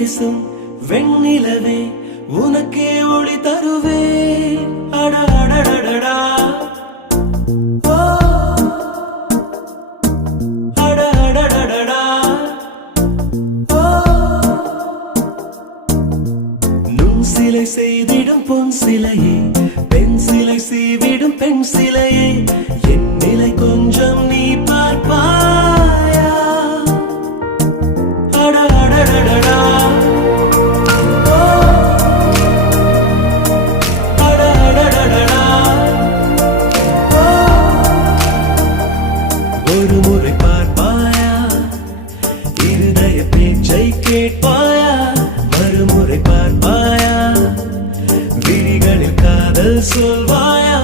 பேசும் வெண்ணிலவே உனக்கே ஒளி தருவே அட அடடடடா ஓ அட அடடடடா ஓ நுண் சிலை செய்திடும் பொன் சிலையே பெண் சிலை செய்விடும் பெண் சிலையே என் நிலை கொஞ்சம் நீ பார்ப்பாயா அட அடடடடா ஒரு முறை பார்ப்பாயா இருதய பேச்சை கேட்பாயா மறுமுறை பார்ப்பாயா விழிகளில் காதல் சொல்வாயா